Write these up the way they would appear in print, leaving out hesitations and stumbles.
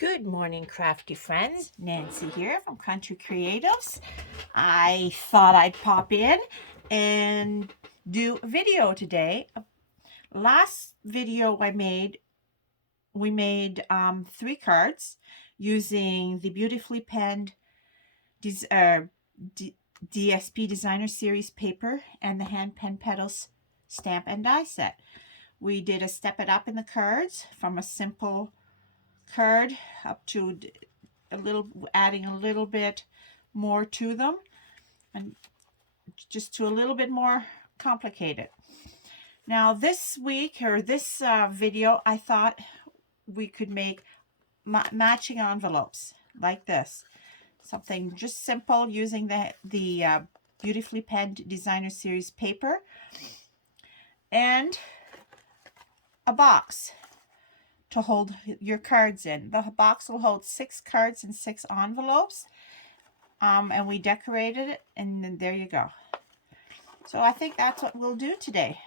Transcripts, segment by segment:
Good morning, crafty friends. Nancy here from Country Creatives. I thought I'd pop in and do a video today. Last video we made 3 cards using the beautifully penned DSP Designer Series paper and the hand pen Petals stamp and die set. We did a step it up in the cards from a simple card up to adding a little bit more to them, and just to a little bit more complicated. Now this week, or this video, I thought we could make matching envelopes like this. Something just simple using the beautifully penned Designer Series paper and a box to hold your cards in. The box will hold 6 cards and 6 envelopes. And we decorated it, and then there you go. So I think that's what we'll do today.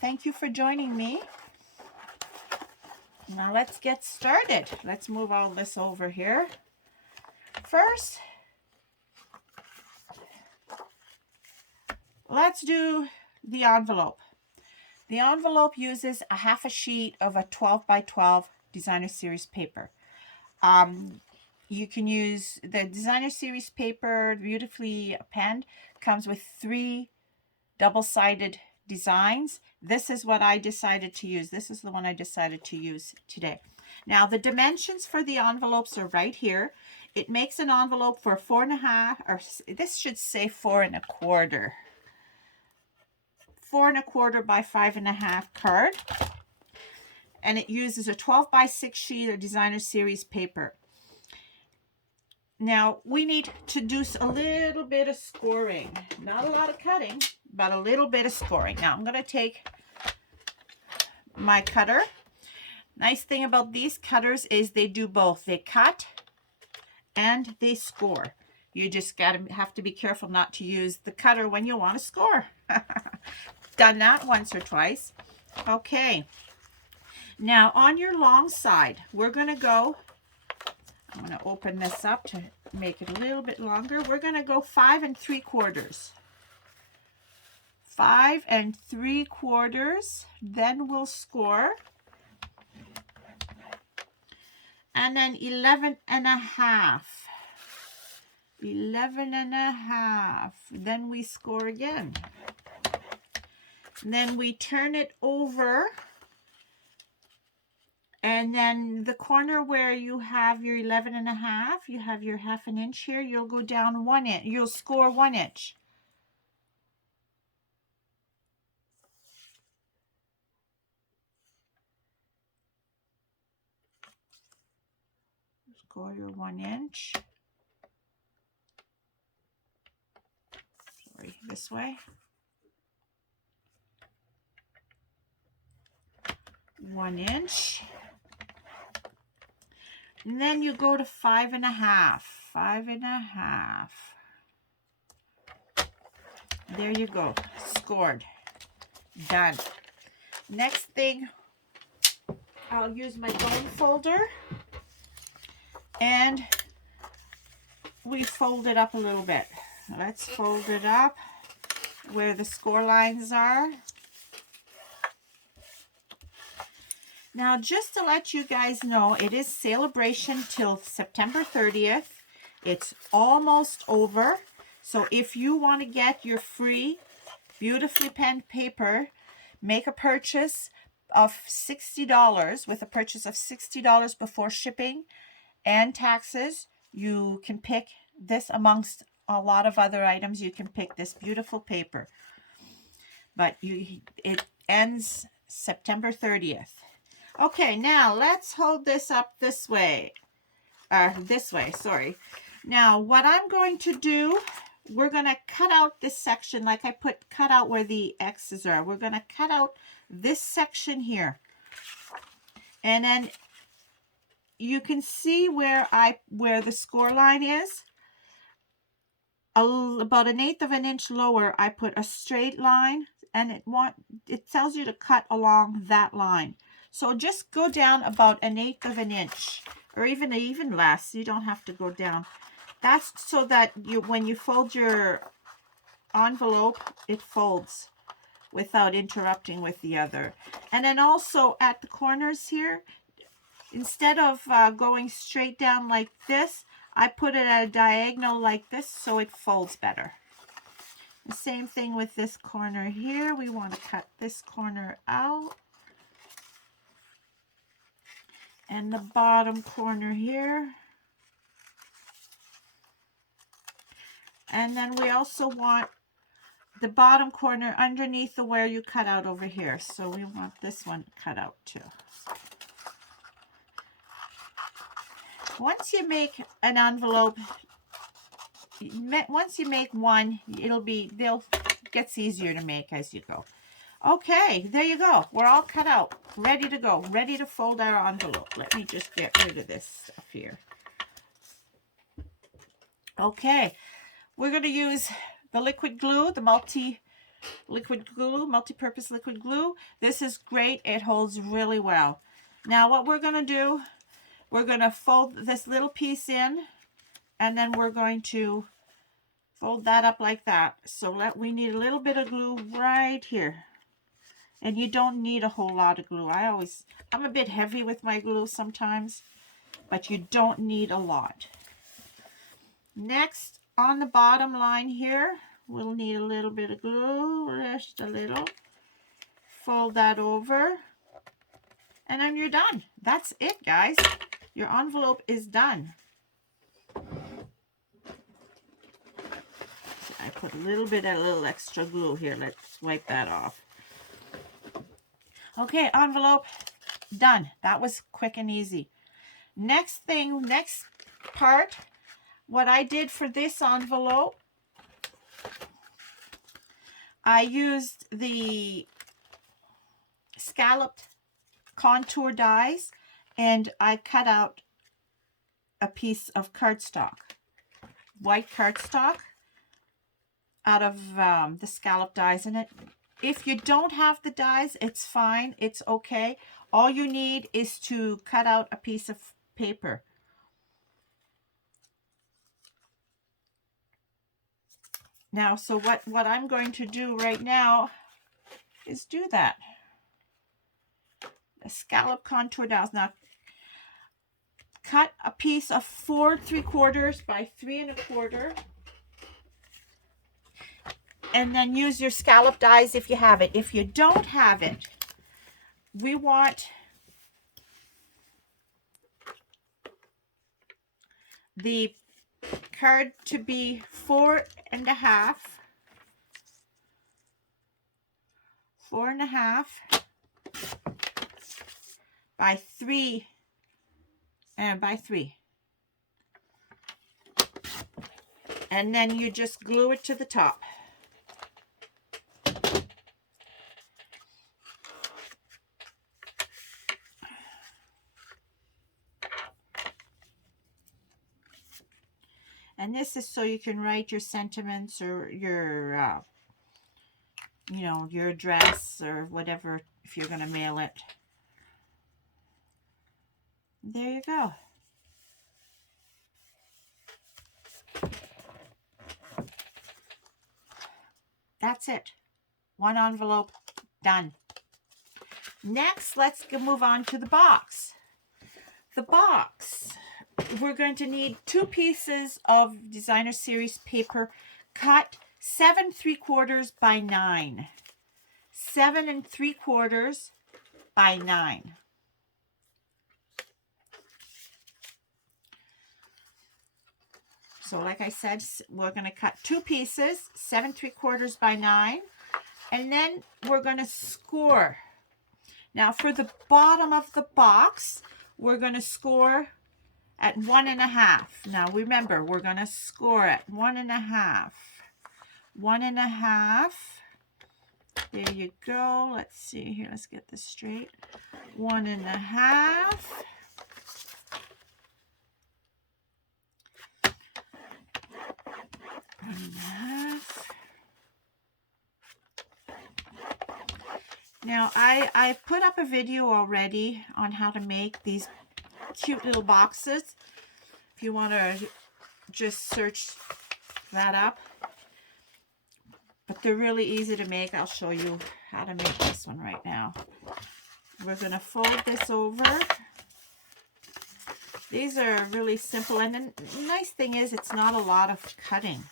Thank you for joining me. Now let's get started. Let's move all this over here. First, let's do the envelope. The envelope uses a half a sheet of a 12 by 12 Designer Series paper. You can use the Designer Series paper, beautifully penned, comes with 3 double-sided designs. This is what I decided to use. This is the one I decided to use today. Now the dimensions for the envelopes are right here. It makes an envelope for 4.5, or this should say 4 1/4. 4 1/4 by 5.5 card, and it uses a 12 by 6 sheet of Designer Series paper. Now we need to do a little bit of scoring, not a lot of cutting, but a little bit of scoring. Now I'm going to take my cutter. Nice thing about these cutters is they do both. They cut and they score. You just have to be careful not to use the cutter when you want to score. Done that once or twice. Okay. Now on your long side, we're going to go, I'm going to open this up to make it a little bit longer. We're going to go 5 3/4. 5 3/4. Then we'll score. And then 11 1/2. 11 1/2. Then we score again. And then we turn it over, and then the corner where you have your 11 1/2, you have your 1/2 inch here, you'll go down 1 inch. You'll score 1 inch. Score your 1 inch. Sorry, this way. 1 inch. And then you go to 5 1/2. 5 1/2. There you go. Scored. Done. Next thing, I'll use my bone folder, and we fold it up a little bit. Let's fold it up where the score lines are. Now, just to let you guys know, it is celebration till September 30th. It's almost over. So if you want to get your free, beautifully penned paper, make a purchase of $60. With a purchase of $60 before shipping and taxes, you can pick this amongst a lot of other items. You can pick this beautiful paper. But it ends September 30th. Okay, now let's hold this up this way. Sorry. Now, what I'm going to do, we're going to cut out this section, like I cut out where the X's are. We're going to cut out this section here. And then you can see where the score line is. About 1/8 of an inch lower, I put a straight line, and it tells you to cut along that line. So just go down about 1/8 of an inch or even less. You don't have to go down. That's so that when you fold your envelope, it folds without interrupting with the other. And then also at the corners here, instead of going straight down like this, I put it at a diagonal like this so it folds better. The same thing with this corner here. We want to cut this corner out. And the bottom corner here. And then we also want the bottom corner underneath the where you cut out over here. So we want this one cut out too. Once you make an envelope, once you make one, gets easier to make as you go. Okay, there you go. We're all cut out, ready to go, ready to fold our envelope. Let me just get rid of this stuff here. Okay, we're going to use the liquid glue, the multi-purpose liquid glue. This is great. It holds really well. Now what we're going to do, we're going to fold this little piece in, and then we're going to fold that up like that. So we need a little bit of glue right here. And you don't need a whole lot of glue. I'm a bit heavy with my glue sometimes, but you don't need a lot. Next, on the bottom line here, we'll need a little bit of glue, just a little. Fold that over, and then you're done. That's it, guys. Your envelope is done. I put a little extra glue here. Let's wipe that off. Okay, envelope done. That was quick and easy. Next part, what I did for this envelope, I used the scalloped contour dies, and I cut out a piece of cardstock, white cardstock, out of the scallop dies in it. If you don't have the dies, it's fine. It's okay. All you need is to cut out a piece of paper. Now, so what I'm going to do right now is do that. A scallop contour dies. Now, cut a piece of 4 3/4 by 3 1/4. And then use your scallop dies if you have it. If you don't have it, we want the card to be 4 1/2 by 3 by 3. And then you just glue it to the top. And this is so you can write your sentiments or your, your address or whatever if you're going to mail it. There you go. That's it. One envelope done. Next, let's move on to the box. The box. We're going to need 2 pieces of designer series paper cut 7 3/4 by 9. 7 3/4 by 9. So like I said, we're going to cut 2 pieces, 7 3/4 by 9, and then we're going to score. Now for the bottom of the box, we're going to score at 1 1/2. Now remember, we're going to score at 1 1/2. 1 1/2. There you go. Let's see here. Let's get this straight. 1 1/2. 1 1/2. Now I put up a video already on how to make these cute little boxes. If you want to just search that up. But they're really easy to make. I'll show you how to make this one right now. We're going to fold this over. These are really simple. And the nice thing is it's not a lot of cutting.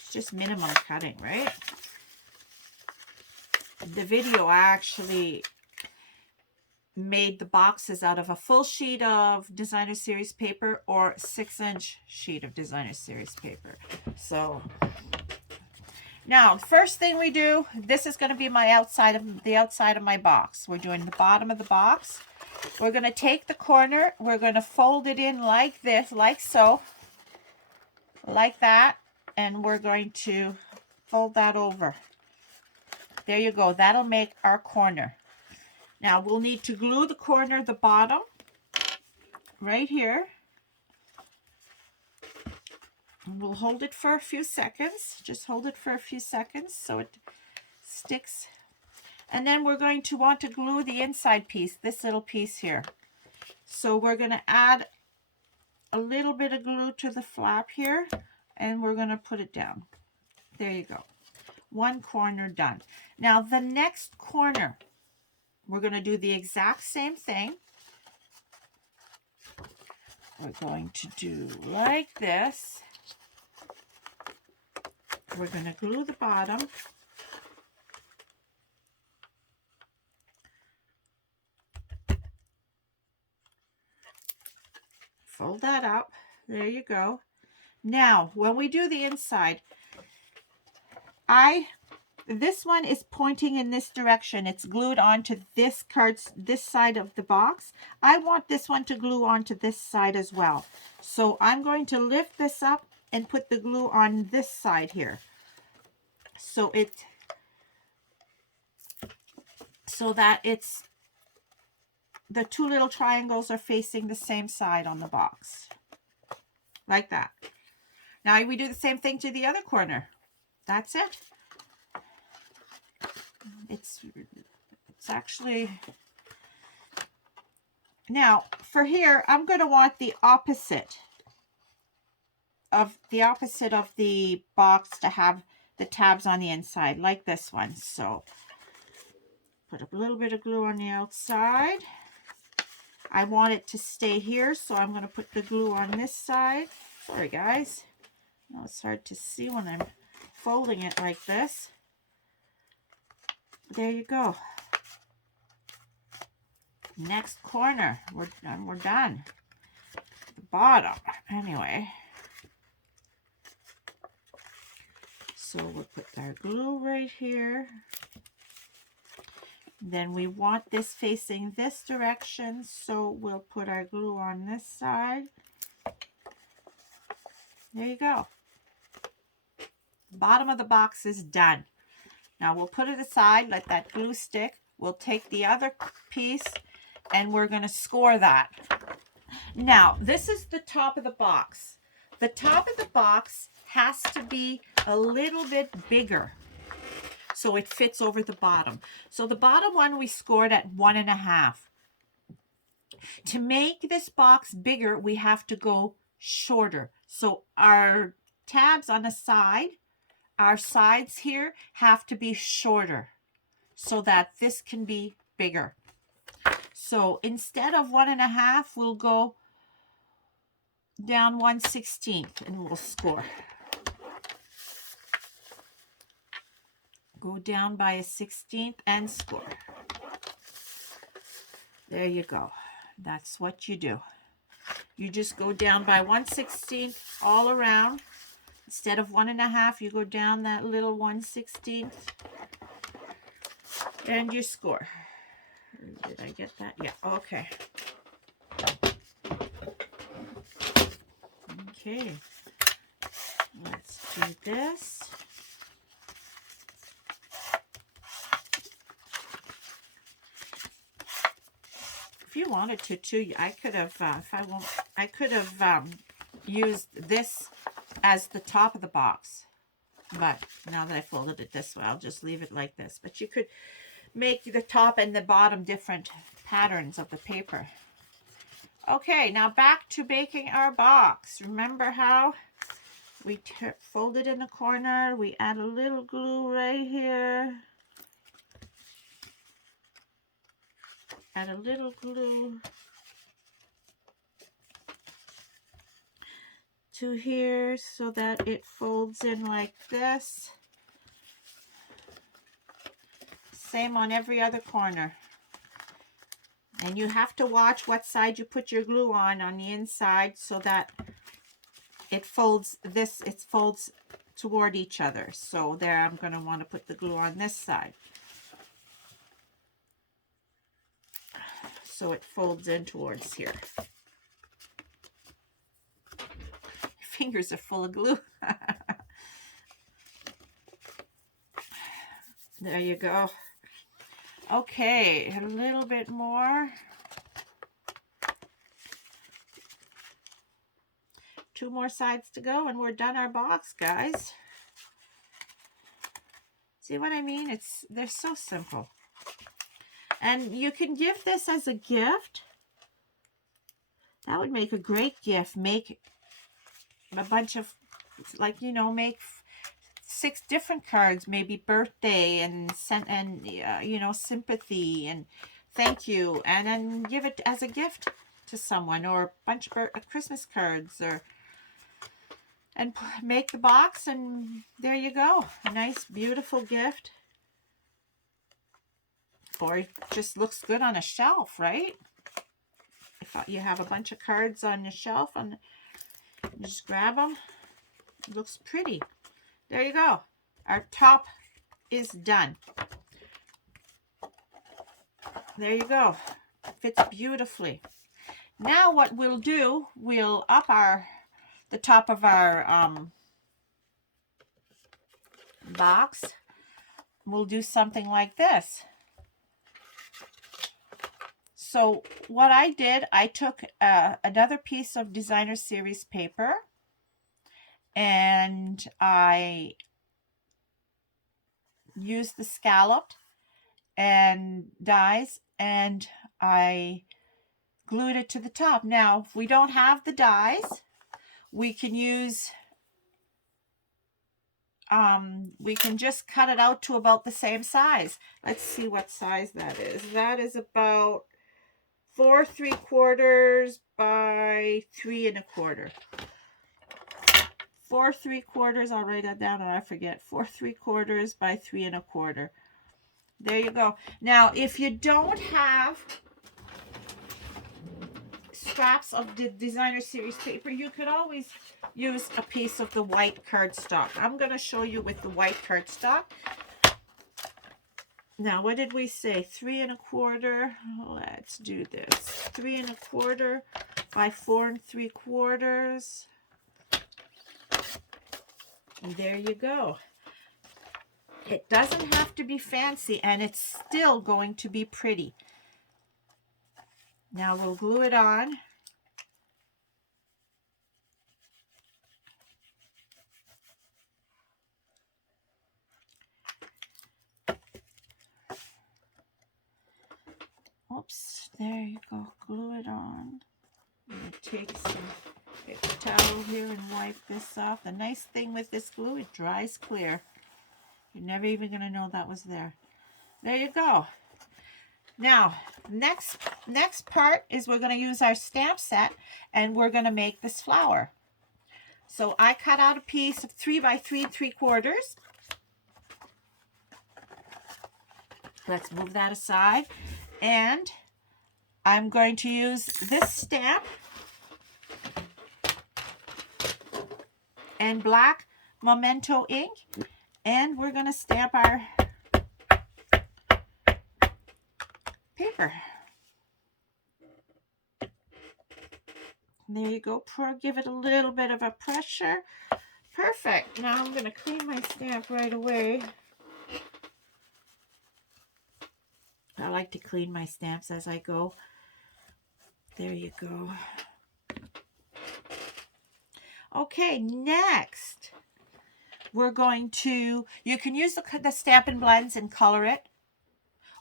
It's just minimum cutting, right? The video I actually made the boxes out of a full sheet of designer series paper or 6-inch sheet of designer series paper. So now first thing we do, this is going to be my outside of my box. We're doing the bottom of the box. We're going to take the corner, we're going to fold it in like this, like so, like that, and we're going to fold that over. There you go. That'll make our corner. Now we'll need to glue the corner, the bottom, right here. And we'll hold it for a few seconds. Just hold it for a few seconds so it sticks. And then we're going to want to glue the inside piece, this little piece here. So we're going to add a little bit of glue to the flap here, and we're going to put it down. There you go. One corner done. Now the next corner, we're going to do the exact same thing. We're going to do like this. We're going to glue the bottom. Fold that up. There you go. Now, when we do the inside, this one is pointing in this direction. It's glued onto this side of the box. I want this one to glue onto this side as well. So I'm going to lift this up and put the glue on this side here. So that it's the two little triangles are facing the same side on the box. Like that. Now we do the same thing to the other corner. That's it. It's actually, now for here I'm going to want the opposite of the box to have the tabs on the inside, like this one. So put a little bit of glue on the outside. I want it to stay here, so I'm going to put the glue on this side. Sorry guys, I know it's hard to see when I'm folding it like this. There you go. Next corner, we're done. The bottom, anyway. So we'll put our glue right here. Then we want this facing this direction, so we'll put our glue on this side. There you go. Bottom of the box is done. Now we'll put it aside, let that glue stick. We'll take the other piece and we're going to score that. Now, this is the top of the box. The top of the box has to be a little bit bigger so it fits over the bottom. So the bottom one we scored at 1.5. To make this box bigger, we have to go shorter. So our tabs on the side, our sides here have to be shorter so that this can be bigger. So instead of 1.5, we'll go down 1/16 and we'll score. Go down by a 1/16 and score. There you go. That's what you do. You just go down by 1/16 all around. Instead of 1.5, you go down that little 1/16 and you score. Did I get that? Yeah, okay. Okay, let's do this. If you wanted to too, I could have, I could have used this as the top of the box. But now that I folded it this way, I'll just leave it like this. But you could make the top and the bottom different patterns of the paper. Okay, now back to baking our box. Remember how we fold it in the corner, we add a little glue right here, add a little glue to here so that it folds in like this. Same on every other corner. And you have to watch what side you put your glue on the inside so that it folds toward each other. So there, I'm going to want to put the glue on this side, so it folds in towards here. Fingers are full of glue. There you go. Okay, a little bit more. 2 more sides to go and we're done our box, guys. See what I mean? They're so simple. And you can give this as a gift. That would make a great gift. Make a bunch of, like, you know, make 6 different cards, maybe birthday and you know, sympathy and thank you, and then give it as a gift to someone, or a bunch of Christmas cards, and make the box, and there you go. A nice, beautiful gift. Or it just looks good on a shelf, right? If you have a bunch of cards on the shelf, and you just grab them. It looks pretty. There you go. Our top is done. There you go. Fits beautifully. Now what we'll do, we'll up the top of our box. We'll do something like this. So what I did, I took another piece of designer series paper, and I used the scalloped and dies, and I glued it to the top. Now, if we don't have the dies, we can use, we can just cut it out to about the same size. Let's see what size that is. That is about 4 3/4 by 3 1/4. 4 3/4, I'll write that down or I forget. 4 3/4 by 3 1/4. There you go. Now, if you don't have scraps of the designer series paper, you could always use a piece of the white cardstock. I'm going to show you with the white cardstock. Now, what did we say? 3 1/4. Let's do this. 3 1/4 by 4 3/4. And there you go. It doesn't have to be fancy, and it's still going to be pretty. Now we'll glue it on. Oops, there you go. Glue it on. I'm going to take some paper towel here and wipe this off. The nice thing with this glue, it dries clear. You're never even going to know that was there. There you go. Now, next part is we're going to use our stamp set, and we're going to make this flower. So I cut out a piece of 3 by 3 3/4. Let's move that aside. And I'm going to use this stamp and black Memento ink, and we're going to stamp our paper. There you go. Give it a little bit of a pressure. Perfect. Now I'm going to clean my stamp right away. I like to clean my stamps as I go. There you go. Okay, next we're going to, you can use the Stampin' Blends and color it,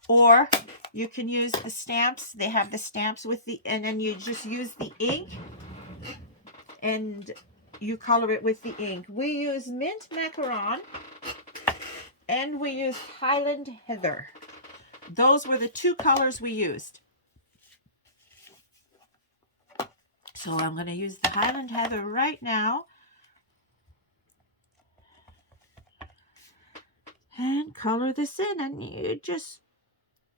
or You can use the stamps. They have the stamps with the, and then you just use the ink and you color it with the ink. We use mint macaron and we used Highland Heather. Those were the two colors we used. So I'm going to use the Highland Heather right now. And color this in, and you just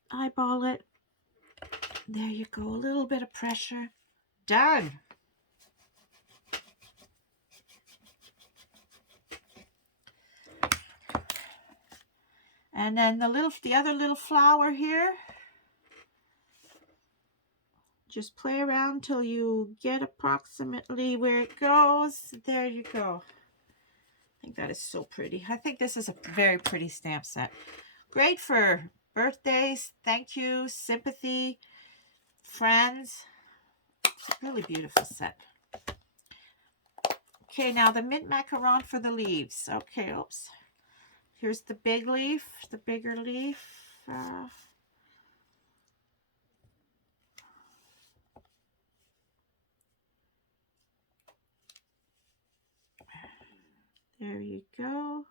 eyeball it. There you go, a little bit of pressure. Done. And then the other little flower here. Just play around till you get approximately where it goes. There you go. I think that is so pretty. I think this is a very pretty stamp set. Great for birthdays, thank you, sympathy, friends. It's a really beautiful set. Okay, now the mint macaron for the leaves. Okay, oops. Here's the big leaf, the bigger leaf. There you go.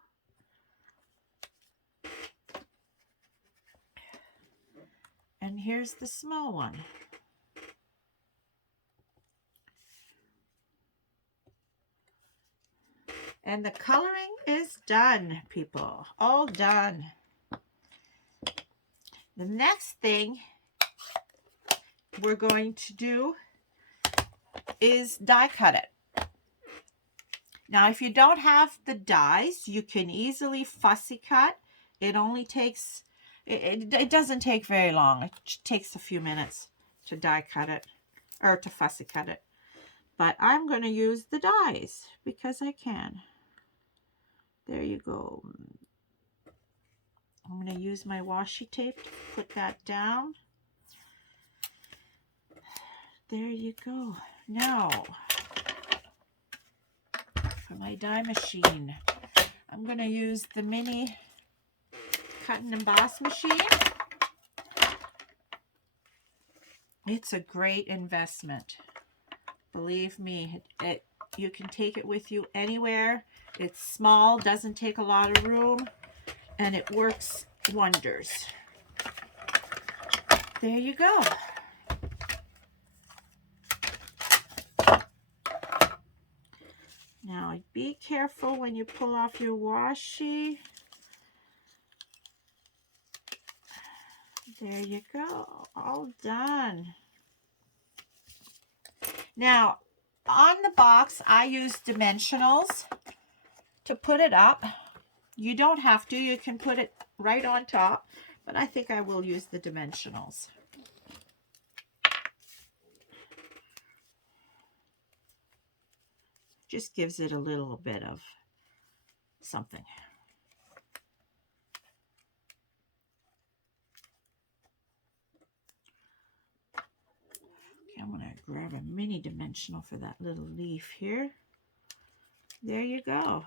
And here's the small one. And the coloring is done, people. All done. The next thing we're going to do is die cut it. Now, if you don't have the dies, you can easily fussy cut. It only takes, it doesn't take very long. It takes a few minutes to die cut it, or to fussy cut it. But I'm going to use the dies because I can. There you go. I'm going to use my washi tape to put that down. There you go. Now, for my die machine, I'm going to use the mini cut and emboss machine. It's a great investment. Believe me, you can take it with you anywhere. It's small, doesn't take a lot of room, and it works wonders. There you go. Now, be careful when you pull off your washi. There you go, all done. Now, on the box, I use dimensionals to put it up. You don't have to, you can put it right on top, but I think I will use the dimensionals. Just gives it a little bit of something. Okay, I'm going to grab a mini dimensional for that little leaf here. There you go.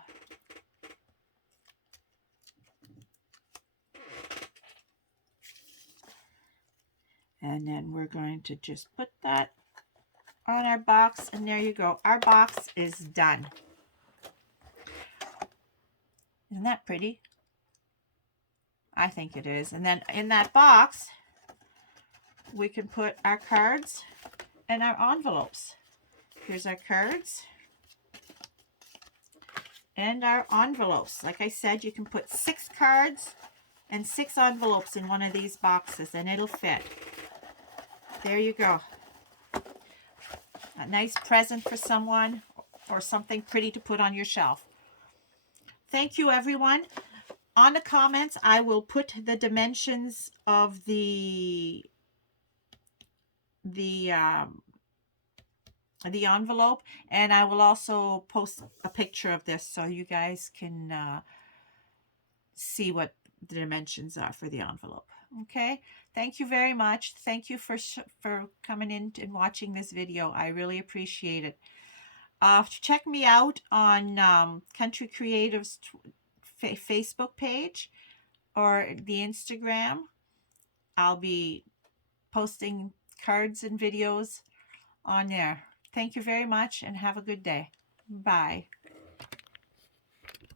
And then we're going to just put that on our box, and there you go. Our box is done. Isn't that pretty? I think it is. And then in that box, we can put our cards and our envelopes. Here's our cards and our envelopes. Like I said, you can put 6 cards and 6 envelopes in one of these boxes, and it'll fit. There you go. A nice present for someone, or something pretty to put on your shelf. Thank you, everyone. On the comments, I will put the dimensions of the envelope, and I will also post a picture of this so you guys can see what the dimensions are for the envelope. Okay, thank you very much. Thank you for coming in and watching this video. I really appreciate it. Check me out on Country Creatives Facebook page or the Instagram. I'll be posting cards and videos on there. Thank you very much and have a good day. Bye.